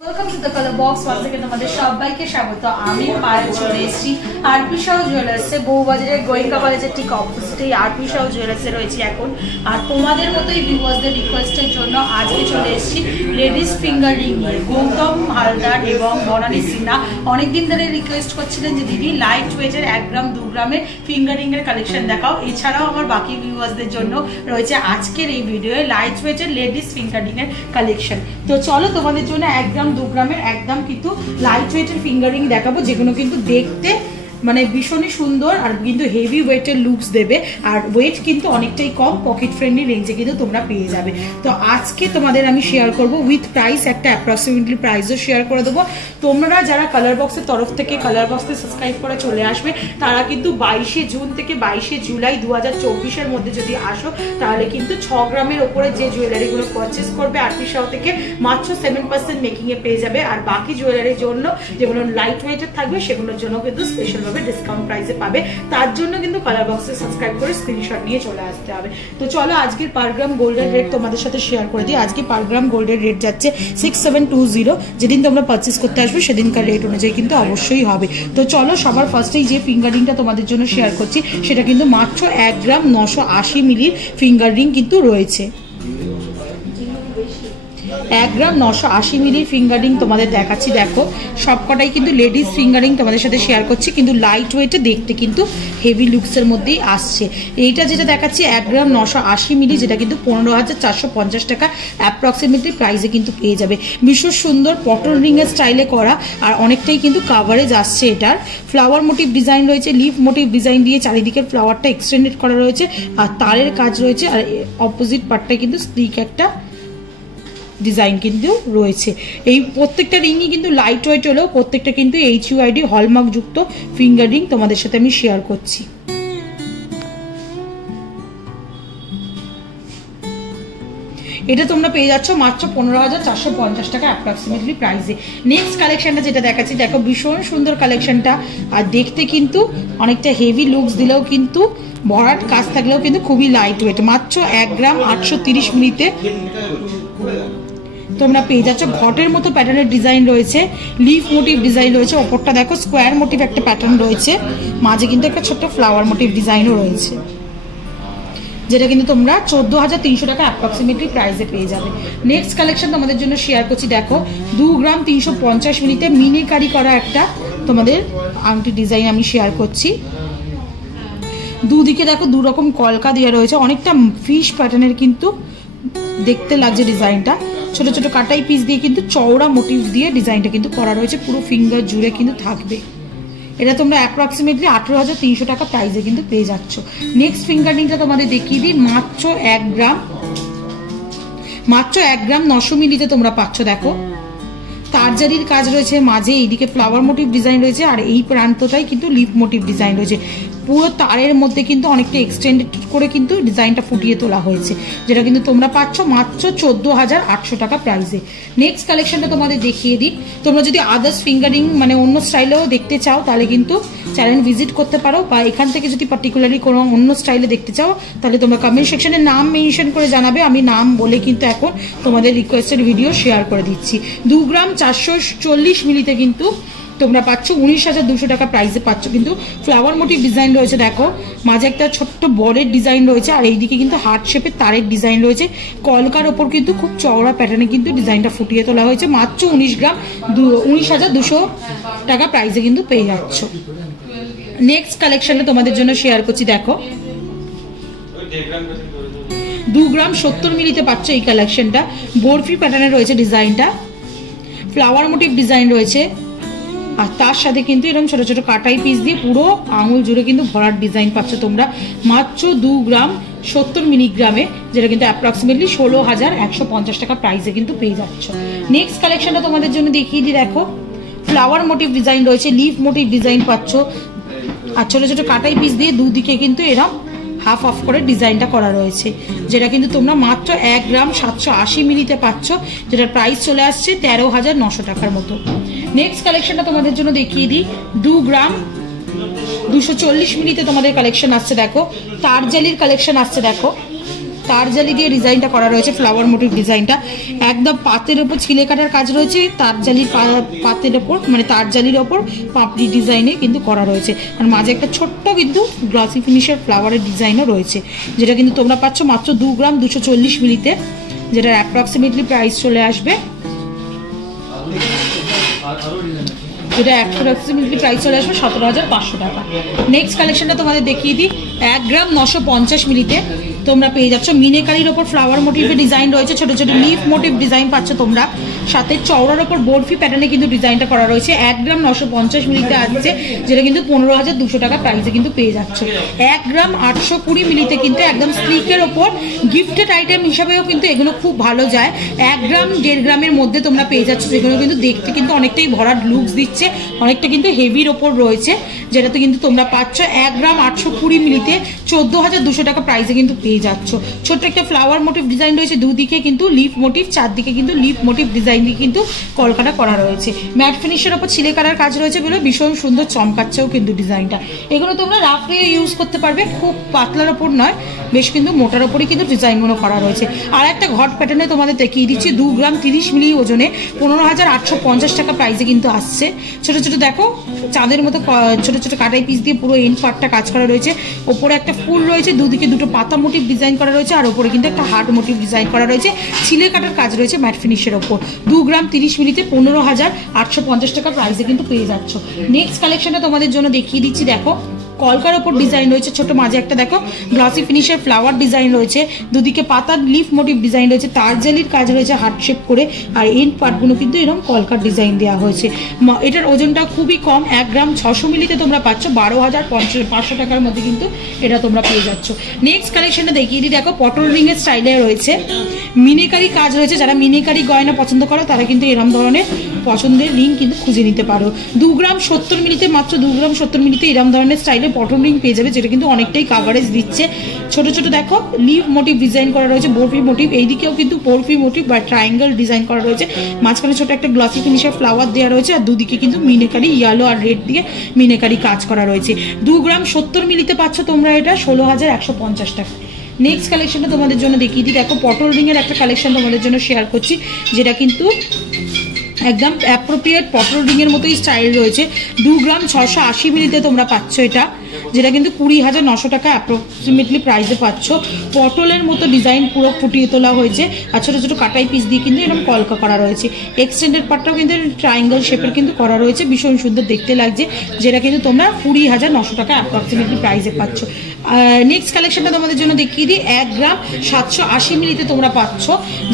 Welcome to the colour box. Once again তোমাদের সবাইকে স্বাগত। আমি পায়েল চলে এসেছি আরপি শাহ জুয়েলার্সে, বউবাজারের গোয়েঙ্কা কলেজের ঠিক অপোজিটে আরপি শাহ জুয়েলার্সে রয়েছে এখন। আর তোমাদের মতোই ভিউয়ার্সদের রিকোয়েস্টের জন্য আজকে চলে এসেছি লেডিস ফিঙ্গার রিং নিয়ে। গৌতম হালদার এবং বনানী সিনহা অনেকদিন ধরে রিকোয়েস্ট করছিলেন যে দিদি লাইট ওয়েটের 1 গ্রাম 2 গ্রামের ফিঙ্গার রিং এর কালেকশন দেখাও। এছাড়াও আমার বাকি ভিউয়ার্সদের জন্য রয়েছে আজকের এই ভিডিওয়ে লাইট ওয়েটের লেডিস ফিঙ্গার রিং এর কালেকশন। তো চলো তোমাদের জন্য 1 গ্রাম 2 গ্রামের একদম কিন্তু লাইট ওয়েটের ফিঙ্গারিং দেখাবো, যেগুলো কিন্তু দেখতে মানে ভীষণই সুন্দর আর কিন্তু হেভি ওয়েটের লুকস দেবে। আর ওয়েট কিন্তু অনেকটাই কম, পকেট ফ্রেন্ডলি রেঞ্জে কিন্তু তোমরা পেয়ে যাবে। তো আজকে তোমাদের আমি শেয়ার করব উইথ প্রাইস, একটা অ্যাপ্রক্সিমেটলি প্রাইসও শেয়ার করে দেবো। তোমরা যারা কালার বক্সের তরফ থেকে কালার বক্সকে সাবস্ক্রাইব করে চলে আসবে, তারা কিন্তু 22শে জুন থেকে 22শে জুলাই 2024-এর মধ্যে যদি আসো, তাহলে কিন্তু 6 গ্রামের ওপরে যে জুয়েলারিগুলো পারচেস করবে আরপি শাহ থেকে মাত্র 7% মেকিংয়ে পেয়ে যাবে। আর বাকি জুয়েলারির জন্য যেগুলো লাইট ওয়েটের থাকবে সেগুলোর জন্য কিন্তু স্পেশাল ডিসকাউন্ট প্রাইসে পাবে। তার জন্য কিন্তু কালার বক্সে সাবস্ক্রাইব করে স্ক্রিনশট নিয়ে চলে আসতে হবে। তো চলো আজকের পার গ্রাম গোল্ডের রেট তোমাদের সাথে শেয়ার করে দিই। আজকে পার গ্রাম গোল্ডের রেট যাচ্ছে 6720। যেদিন তোমরা পারচেস করতে আসবে সেদিনকার রেট অনুযায়ী কিন্তু অবশ্যই হবে। তো চলো সবার ফার্স্টেই যে ফিঙ্গার রিংটা তোমাদের জন্য শেয়ার করছি সেটা কিন্তু মাত্র 1 গ্রাম 980 মিলির ফিঙ্গার রিং কিন্তু রয়েছে। 1 গ্রাম 980 মিলির ফিঙ্গার রিং তোমাদের দেখাচ্ছি। দেখো সবকটাই কিন্তু লেডিস ফিঙ্গার রিং তোমাদের সাথে শেয়ার করছি, কিন্তু লাইট ওয়েটে দেখতে কিন্তু হেভি লুকসের মধ্যেই আসছে। এইটা যেটা দেখাচ্ছি 1 গ্রাম 980 মিলি, যেটা কিন্তু 15,450 টাকা অ্যাপ্রক্সিমেটলি প্রাইসে কিন্তু পেয়ে যাবে। ভীষণ সুন্দর পটল রিংয়ের স্টাইলে করা আর অনেকটাই কিন্তু কাভারেজ আসছে। এটার ফ্লাওয়ার মোটিভ ডিজাইন রয়েছে, লিফ মোটিভ ডিজাইন দিয়ে চারিদিকের ফ্লাওয়ারটা এক্সটেন্ডেড করা রয়েছে আর তারের কাজ রয়েছে। আর অপোজিট পার্টটাই কিন্তু স্টিক একটা ডিজাইন কিন্তু রয়েছে। এই প্রত্যেকটা রিংই কিন্তু লাইট ওয়েট হলেও প্রত্যেকটা কিন্তু HUID হলমার্ক যুক্ত ফিঙ্গার রিং তোমাদের সাথে আমি শেয়ার করছি। এটা তোমরা পেয়ে যাচ্ছ মাত্র 15,450 টাকা অ্যাপ্রক্সিমেটলি প্রাইসে। নেক্সট কালেকশনটা যেটা দেখাচ্ছি, দেখো ভীষণ সুন্দর কালেকশনটা আর দেখতে কিন্তু অনেকটা হেভি লুকস দিলেও কিন্তু ভরাট কাজ থাকলেও কিন্তু খুবই লাইট ওয়েট। মাত্র 1 গ্রাম 830 মিলিতে তোমরা পেয়ে যাচ্ছ। ঘটের মতো প্যাটার্নের ডিজাইন রয়েছে, লিফ মোটিভ ডিজাইন রয়েছে, ওপরটা দেখো স্কোয়ার মোটিভ একটা প্যাটার্ন রয়েছে, মাঝে কিন্তু একটা ছোট্ট ফ্লাওয়ার মোটিভ ডিজাইনও রয়েছে, যেটা কিন্তু তোমরা 14,300 টাকা অ্যাপ্রক্সিমেটলি প্রাইসে পেয়ে যাবে। নেক্সট কালেকশন তোমাদের জন্য শেয়ার করছি। দেখো 2 গ্রাম 350 মিলিতে মিনিকারি করা একটা তোমাদের আংটি ডিজাইন আমি শেয়ার করছি। দুদিকে দেখো 2 রকম কলকা দেওয়া রয়েছে, অনেকটা ফিশ প্যাটার্নের কিন্তু দেখতে লাগছে ডিজাইনটা। ছোট ছোট কাটাই পিস দিয়ে কিন্তু চওড়া মোটিভ দিয়ে ডিজাইনটা কিন্তু করা রয়েছে, পুরো ফিঙ্গার জুড়ে কিন্তু থাকবে। এটা তোমরা অ্যাপ্রক্সিমেটলি 18,300 টাকা প্রাইসে কিন্তু পেয়ে যাচ্ছ। নেক্সট ফিঙ্গার রিংটা তোমাদের দেখিয়ে দিই, মাত্র 1 গ্রাম 900 মিলিতে তোমরা পাচ্ছ। দেখো তারজারির কাজ রয়েছে, মাঝে এইদিকে ফ্লাওয়ার মোটিভ ডিজাইন রয়েছে আর এই প্রান্তটাই কিন্তু লিফ মোটিভ ডিজাইন রয়েছে। পুরো তারের মধ্যে কিন্তু অনেকটা এক্সটেন্ডেড করে কিন্তু ডিজাইনটা ফুটিয়ে তোলা হয়েছে, যেটা কিন্তু তোমরা পাচ্ছ মাত্র 14,800 টাকা প্রাইসে। নেক্সট কালেকশনটা তোমাদের দেখিয়ে দিই। তোমরা যদি আদার্স ফিঙ্গারিং মানে অন্য স্টাইলেও দেখতে চাও তাহলে কিন্তু চ্যানেল ভিজিট করতে পারো, বা এখান থেকে যদি পার্টিকুলারলি কোনো অন্য স্টাইলে দেখতে চাও তাহলে তোমরা কমেন্ট সেকশনে নাম মেনশন করে জানাবে। আমি নাম বলে কিন্তু এখন তোমাদের রিকোয়েস্টেড ভিডিও শেয়ার করে দিচ্ছি। 2 গ্রাম 440 মিলিতে কিন্তু তোমরা পাচ্ছ 19,200 টাকা প্রাইসে পাচ্ছ। কিন্তু ফ্লাওয়ার মোটিভ ডিজাইন রয়েছে, দেখো মাঝে একটা ছোট্ট বলের ডিজাইন রয়েছে আর এইদিকে কিন্তু হার্ট শেপের তারের ডিজাইন রয়েছে। কলকার ওপর কিন্তু খুব চওড়া প্যাটার্নে কিন্তু ডিজাইনটা ফুটিয়ে তোলা হয়েছে। মাত্র 19,200 টাকা প্রাইসে কিন্তু পেয়ে যাচ্ছ। নেক্সট কালেকশনটা তোমাদের জন্য শেয়ার করছি। দেখো 2 গ্রাম 70 মিলিতে পাচ্ছ এই কালেকশনটা। বরফি প্যাটার্নে রয়েছে ডিজাইনটা, ফ্লাওয়ার মোটিভ ডিজাইন রয়েছে আর তার সাথে কিন্তু এরকম ছোট ছোট কাটাই পিস দিয়ে পুরো আঙুল জুড়ে কিন্তু ভরাট ডিজাইন পাচ্ছ তোমরা মাত্র 2 গ্রাম 70 মিলিগ্রামে, যেটা কিন্তু অ্যাপ্রক্সিমেটলি 16,150 টাকা প্রাইসে কিন্তু পেয়ে যাচ্ছ। নেক্সট কালেকশনটা তোমাদের জন্য দেখিয়ে দিই। দেখো ফ্লাওয়ার মোটিভ ডিজাইন রয়েছে, লিফ মোটিভ ডিজাইন পাচ্ছ আর ছোট ছোট কাটাই পিস দিয়ে দুদিকে কিন্তু এরকম হাফ অফ করে ডিজাইনটা করা রয়েছে, যেটা কিন্তু তোমরা মাত্র 1 গ্রাম 780 মিলিতে পাচ্ছ, যেটার প্রাইস চলে আসছে 13,900 টাকার মতো। নেক্সট কালেকশনটা তোমাদের জন্য দেখিয়ে দিই। 2 গ্রাম 240 মিলিতে তোমাদের কালেকশন আসছে। দেখো তারজালির কালেকশন আসছে, দেখো তার জালি দিয়ে ডিজাইনটা করা রয়েছে, ফ্লাওয়ার মোটিভ ডিজাইনটা একদম পাতের ওপর ছিলে কাটার কাজ রয়েছে, তার জালির পাতের ওপর মানে তার জালির ওপর পাপড়ি ডিজাইনে কিন্তু করা রয়েছে। আর মাঝে একটা ছোট্ট কিন্তু গ্লসি ফিনিশের ফ্লাওয়ারের ডিজাইনও রয়েছে, যেটা কিন্তু তোমরা পাচ্ছ মাত্র 2 গ্রাম 240 মিলিতে, যেটার অ্যাপ্রক্সিমেটলি প্রাইস চলে আসবে, যেটা অ্যাপ্রক্সিমেটলি প্রাইস চলে আসবে 17,500 টাকা। নেক্সট কালেকশনটা তোমাদের দেখিয়ে দিই। 1 গ্রাম 950 মিলিতে তোমরা পেয়ে যাচ্ছ মিনেকারির ওপর ফ্লাওয়ার মোটিভের ডিজাইন রয়েছে, ছোট ছোট লিফ মোটিভ ডিজাইন পাচ্ছ তোমরা, সাথে চওড়ার ওপর বরফি প্যাটার্নে কিন্তু ডিজাইনটা করা রয়েছে। 1 গ্রাম 950 মিলিতে আসছে, যেটা কিন্তু 15,200 টাকা প্রাইসে কিন্তু পেয়ে যাচ্ছ। 1 গ্রাম 820 মিলিতে কিন্তু একদম স্লিকের ওপর গিফটেড আইটেম হিসাবেও কিন্তু এগুলো খুব ভালো যায়। 1 গ্রাম 1.5 গ্রামের মধ্যে তোমরা পেয়ে যাচ্ছ, যেগুলো কিন্তু দেখতে কিন্তু অনেকটাই ভরাট লুকস দিচ্ছে, অনেকটা কিন্তু হেভির ওপর রয়েছে, যেটাতে কিন্তু তোমরা পাচ্ছ 1 গ্রাম 820 মিলিতে 14,200 টাকা প্রাইসে কিন্তু পেয়ে যাচ্ছ। ছোট্ট একটা ফ্লাওয়ার মোটিভ ডিজাইন রয়েছে, দুদিকে কিন্তু লিফ মোটিভ, চারদিকে কিন্তু লিফ মোটিভ ডিজাইন দিয়ে কিন্তু কলকাটা করা রয়েছে। ম্যাট ফিনিশের ওপর ছিলে কাটার কাজ রয়েছে বলে ভীষণ সুন্দর চমকাচ্ছেও কিন্তু ডিজাইনটা। এগুলো তোমরা রাফলি ইউজ করতে পারবে, খুব পাতলার ওপর নয়, বেশ কিন্তু মোটার ওপরই কিন্তু ডিজাইনগুলো করা রয়েছে। আর একটা ঘট প্যাটার্নে তোমাদের দেখিয়ে দিচ্ছি, 2 গ্রাম 30 মিলি ওজনে 15,850 টাকা প্রাইসে কিন্তু আসছে। ছোট ছোট দেখো চাঁদের মতো ছোট ছোট কাটাই পিস দিয়ে পুরো এন্ড পার্টটা কাজ করা রয়েছে, ওপরে একটা ফুল রয়েছে, দুদিকে দুটো পাতা মোটিভ ডিজাইন করা রয়েছে, আর ওপরে কিন্তু একটা হার্ট মোটিভ ডিজাইন করা রয়েছে, ছিলে কাটার কাজ রয়েছে ম্যাট ফিনিশের ওপর। 2 গ্রাম 30 মিলিতে 15,850 টাকা প্রাইসে কিন্তু পেয়ে যাচ্ছ। নেক্সট কালেকশনটা তোমাদের জন্য দেখিয়ে দিচ্ছি, দেখো কলকার ওপর ডিজাইন রয়েছে, ছোট মাঝে একটা দেখো গ্লসি ফিনিশের ফ্লাওয়ার ডিজাইন রয়েছে, দুদিকে পাতার লিফ মোটিভ ডিজাইন রয়েছে, তার জালির কাজ রয়েছে হার্ট শেপ করে, আর এন্ড পার্টগুলো কিন্তু এরকম কলকার ডিজাইন দেওয়া হয়েছে। এটার ওজনটা খুবই কম, 1 গ্রাম 600 মিলিতে তোমরা পাচ্ছ 12,500 টাকার মধ্যে কিন্তু এটা তোমরা পেয়ে যাচ্ছ। নেক্সট কালেকশনটা দেখিয়ে দিই, দেখো পটল রিং এর স্টাইলে রয়েছে, মিনেকারি কাজ রয়েছে, যারা মিনেকারি গয়না পছন্দ করো তারা কিন্তু এরকম ধরনের পছন্দের রিং কিন্তু খুঁজে নিতে পারো। 2 গ্রাম 70 মিলিতে মাত্র 2 গ্রাম 70 মিলিতে এরকম ধরনের স্টাইলে পটল রিং পেয়ে যাবে, যেটা কিন্তু অনেকটাই কাভারেজ দিচ্ছে। ছোট ছোট দেখো লিভ মোটিভ ডিজাইন করা রয়েছে, বরফি মোটিভ, এইদিকেও কিন্তু বরফি মোটিভ বা ট্রায়াঙ্গেল ডিজাইন করা রয়েছে, মাঝখানে ছোট একটা গ্লসি ফিনিশের ফ্লাওয়ার দেওয়া রয়েছে, আর দুদিকে কিন্তু মিনেকারি ইয়েলো আর রেড দিয়ে মিনেকারি কাজ করা রয়েছে। 2 গ্রাম 70 মিলিতে পাচ্ছ তোমরা এটা 16,150 টাকা। নেক্সট কালেকশনটা তোমাদের জন্য দেখিয়ে দিই, দেখো পটল রিং এর একটা কালেকশন তোমাদের জন্য শেয়ার করছি, যেটা কিন্তু একদম অ্যাপ্রোপ্রিয়েট পটল রিং এর মতোই স্টাইল রয়েছে। 2 গ্রাম 680 মিলিতে তোমরা পাচ্ছ এটা, যেটা কিন্তু 20,900 টাকা অ্যাপ্রক্সিমেটলি প্রাইসে পাচ্ছ। পটলের মতো ডিজাইন পুরো ফুটিয়ে তোলা হয়েছে, আর ছোটো ছোটো কাটাই পিস দিয়ে কিন্তু এরকম কলকা করা রয়েছে। এক্সটেন্ডেড পার্টটাও কিন্তু ট্রায়াঙ্গেল শেপের কিন্তু করা রয়েছে, ভীষণ সুন্দর দেখতে লাগছে, যেটা কিন্তু তোমরা 20,900 টাকা অ্যাপ্রক্সিমেটলি প্রাইসে পাচ্ছ। নেক্সট কালেকশনটা তোমাদের জন্য দেখিয়ে দিই, 1 গ্রাম 780 মিলিতে তোমরা পাচ্ছ,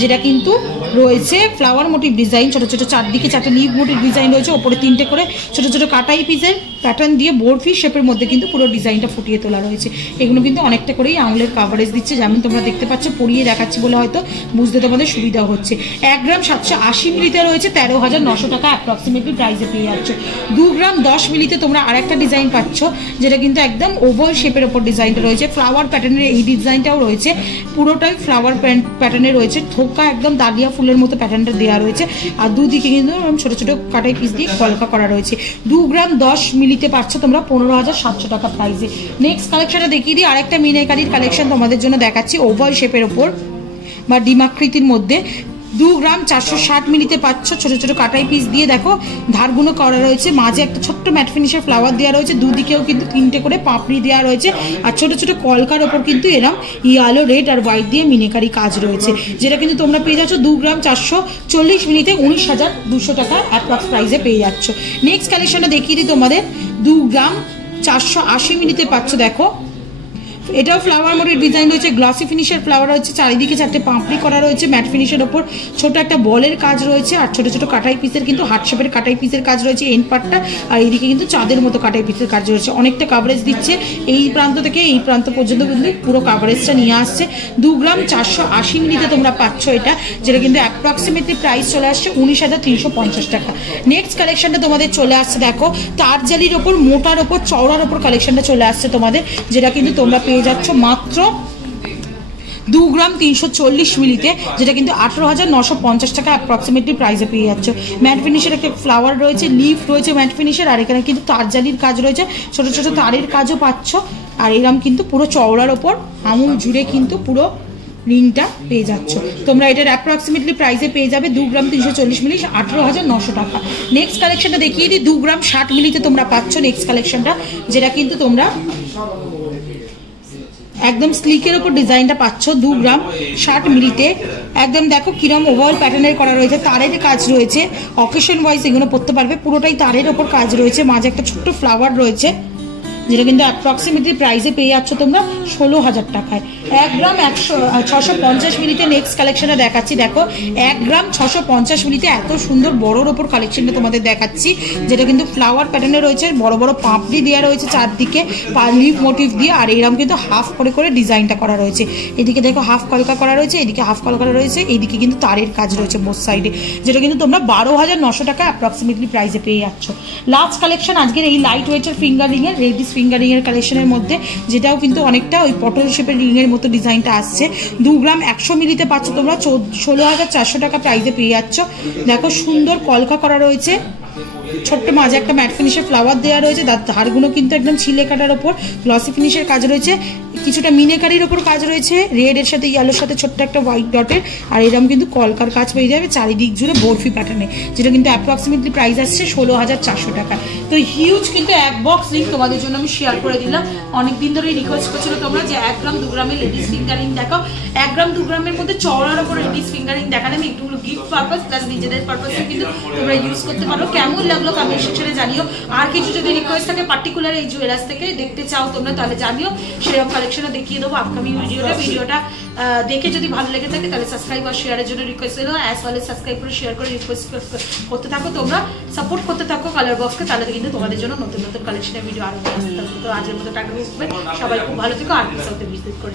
যেটা কিন্তু রয়েছে ফ্লাওয়ার মোটিভ ডিজাইন, ছোটো ছোটো চারদিকে 4টে লিভ মোটিভ ডিজাইন রয়েছে, ওপরে 3টে করে ছোটো ছোটো কাটাই পিসের প্যাটার্ন দিয়ে বরফি শেপের মধ্যে কিন্তু পুরো ডিজাইনটা ফুটিয়ে তোলা রয়েছে। এগুলো কিন্তু অনেকটা করেই আঙুলের কাভারেজ দিচ্ছে, যেমন তোমরা দেখতে পাচ্ছ, পরিয়ে দেখাচ্ছি বলে হয়তো বুঝতে তোমাদের সুবিধা হচ্ছে। 1 গ্রাম 780 মিলিতে রয়েছে 13,900 টাকা অ্যাপ্রক্সিমেটলি প্রাইসে পেয়ে যাচ্ছ। 2 গ্রাম 10 মিলিতে তোমরা আরেকটা ডিজাইন পাচ্ছ, যেটা কিন্তু একদম ওভাল শেপের ওপর ডিজাইনটা রয়েছে, ফ্লাওয়ার প্যাটার্নের এই ডিজাইনটাও রয়েছে, পুরোটাই ফ্লাওয়ার প্যাটার্নে রয়েছে, থোকা একদম ডালিয়া ফুলের মতো প্যাটার্নটা দেওয়া রয়েছে, আর দুদিকে কিন্তু ছোটো ছোটো কাটাই পিস দিয়ে কলকা করা রয়েছে। 2 গ্রাম 10 মিলিতে পাচ্ছ তোমরা 15,700 টাকা প্রাইসে। নেক্সট কালেকশনটা দেখিয়ে দিই, আরেকটা মিনাকারির কালেকশন তোমাদের জন্য দেখাচ্ছি, ওভাল শেপের ওপর বা ডিমাকৃতির মধ্যে। 2 গ্রাম 460 মিলিতে পাচ্ছ, ছোটো ছোটো কাটাই পিস দিয়ে দেখো ধারগুলো করা রয়েছে, মাঝে একটা ছোট্ট ম্যাট ফিনিশের ফ্লাওয়ার দেওয়া রয়েছে, দুদিকেও কিন্তু 3টে করে পাপড়ি দেওয়া রয়েছে, আর ছোটো ছোটো কলকার ওপর কিন্তু এরম ইয়েলো রেড আর হোয়াইট দিয়ে মিনেকারি কাজ রয়েছে, যেটা কিন্তু তোমরা পেয়ে যাচ্ছ 2 গ্রাম 440 মিলিতে 19,200 টাকা অ্যাপ্রক্স প্রাইসে পেয়ে যাচ্ছ। নেক্সট কালেকশনটা দেখিয়ে দিই তোমাদের, 2 গ্রাম 480 মিলিতে পাচ্ছ, দেখো এটাও ফ্লাওয়ার মোটিভ ডিজাইন রয়েছে, গ্লসি ফিনিশের ফ্লাওয়ার রয়েছে, চারিদিকে 4টে পাপড়ি করা রয়েছে, ম্যাট ফিনিশের ওপর ছোট একটা বলের কাজ রয়েছে, আর ছোট ছোট কাটাই পিসের কিন্তু হার্ট শেপের কাটাই পিসের কাজ রয়েছে এন্ড পার্টটা, আর এইদিকে কিন্তু চাঁদের মতো কাটাই পিসের কাজ রয়েছে, অনেকটা কাভারেজ দিচ্ছে, এই প্রান্ত থেকে এই প্রান্ত পর্যন্ত কিন্তু পুরো কাভারেজটা নিয়ে আসছে। 2 গ্রাম 480 মিলিতে তোমরা পাচ্ছ এটা, যেটা কিন্তু অ্যাপ্রক্সিমেটলি প্রাইস চলে আসছে 19,350 টাকা। নেক্সট কালেকশনটা তোমাদের চলে আসছে, দেখো তার জালির ওপর মোটার ওপর চওড়ার ওপর কালেকশনটা চলে আসছে তোমাদের, যেটা কিন্তু তোমরা পেয়ে যাচ্ছ মাত্র 2 গ্রাম 340 মিলিতে, যেটা কিন্তু 18,950 টাকা অ্যাপ্রক্সিমেটলি প্রাইসে পেয়ে যাচ্ছ। ম্যাট ফিনিশের একটা ফ্লাওয়ার রয়েছে, লিফ রয়েছে ম্যাট ফিনিশের, আর এখানে কিন্তু তার জালির কাজ রয়েছে, ছোটো ছোটো তারের কাজও পাচ্ছ, আর এরকম কিন্তু পুরো চওড়ার ওপর আমুল জুড়ে কিন্তু পুরো রিংটা পেয়ে যাচ্ছ তোমরা। এটার অ্যাপ্রক্সিমেটলি প্রাইসে পেয়ে যাবে 2 গ্রাম 340 মিলি 18,900 টাকা। নেক্সট কালেকশনটা দেখিয়ে দিই, 2 গ্রাম 60 মিলিতে তোমরা পাচ্ছ নেক্সট কালেকশনটা, যেটা কিন্তু তোমরা একদম স্লিকের উপর ডিজাইনটা পাচ্ছ 2 গ্রাম 60 মিলিতে। একদম দেখো কিরম ওভারঅল প্যাটার্নের করা রয়েছে, তারের কাজ রয়েছে, অকেশন ওয়াইজ এগুলো পড়তে পারবে, পুরোটাই তারের ওপর কাজ রয়েছে, মাঝে একটা ছোট্ট ফ্লাওয়ার রয়েছে, যেটা কিন্তু অ্যাপ্রক্সিমেটলি প্রাইসে পেয়ে যাচ্ছ তোমরা 16,000 টাকায়। 1 গ্রাম 650 মিলিতে নেক্সট কালেকশনটা দেখাচ্ছি। দেখো 1 গ্রাম 650 মিলিতে এত সুন্দর বড়োর ওপর কালেকশনটা তোমাদের দেখাচ্ছি, যেটা কিন্তু ফ্লাওয়ার প্যাটার্নে রয়েছে, বড় বড় পাপড়ি দেওয়া রয়েছে চারদিকে লিভ মোটিভ দিয়ে, আর এরকম কিন্তু হাফ করে করে ডিজাইনটা করা রয়েছে। এদিকে দেখো হাফ কলকা করা রয়েছে, এদিকে হাফ কলকা রয়েছে, এইদিকে কিন্তু তারের কাজ রয়েছে বোথ সাইডে, যেটা কিন্তু তোমরা 12,900 টাকা অ্যাপ্রক্সিমেটলি প্রাইসে পেয়ে যাচ্ছ। লাস্ট কালেকশন আজকের এই লাইট ওয়েটের ফিঙ্গারিং এর রেডিস ফিঙ্গারিং এর কালেকশনের মধ্যে, যেটাও কিন্তু অনেকটা ওই পটল শেপের রিং এর মতো ডিজাইনটা আসছে। 2 গ্রাম 100 মিলিতে পাচ্ছ তোমরা 16,400 টাকা প্রাইসে পেয়ে যাচ্ছ। দেখো সুন্দর কলকা করা রয়েছে, ছোট্ট মাঝে একটা ম্যাট ফিনিশের ফ্লাওয়ার দেওয়া রয়েছে, ধারগুলো কিন্তু একদম ছিলে কাটার ওপর গ্লসি ফিনিশের কাজ রয়েছে, কিছুটা মিনেকারির ওপর কাজ রয়েছে, রেড এর সাথে ইয়েলোর সাথে ছোট্ট একটা হোয়াইট ডটের, আর এরকম কিন্তু কলকার কাজ পেয়ে যাবে চারিদিক জুড়ে বরফি প্যাটার্নে, যেটা কিন্তু অ্যাপ্রক্সিমেটলি প্রাইস আসছে 16,400 টাকা। তো হিউজ কিন্তু এক বক্স রিং তোমাদের জন্য আমি শেয়ার করে দিলাম। অনেকদিন ধরে রিকোয়েস্ট করছিল তোমরা যে 1 গ্রাম 2 গ্রামের লেডিস ফিঙ্গারিং দেখাও। 1 গ্রাম 2 গ্রামের মধ্যে চওড়ার ওপর লেডিস ফিঙ্গারিং দেখালে আমি একটুগুলো গিফট পারপাস প্লাস নিজেদের পারপাসে কিন্তু তোমরা ইউজ করতে পারো। কেমন লাগলো কমেন্ট সেকশনে জানিও। আর কিছু যদি রিকোয়েস্ট থাকে পার্টিকুলার এই জুয়েলার্স থেকে দেখতে চাও তোমরা, তাহলে জানিও, সেরকম কালেকশনও দেখিয়ে দেবো আপকামিং ভিডিওটা দেখে যদি ভালো লেগে থাকে তাহলে সাবস্ক্রাইব আর শেয়ারের জন্য রিকোয়েস্ট এলো, অ্যাজ ওয়েল সাবস্ক্রাইব করে শেয়ার করে রিকোয়েস্ট করতে থাকো, তোমরা সাপোর্ট করতে থাকো কালার বক্সকে, তাহলে কিন্তু তোমাদের জন্য নতুন নতুন কালেকশনের ভিডিও আরো আসতে থাকবে। তো আজকের মতো টাটা, সবাই খুব ভালো থেকো, আর ভিজিট করে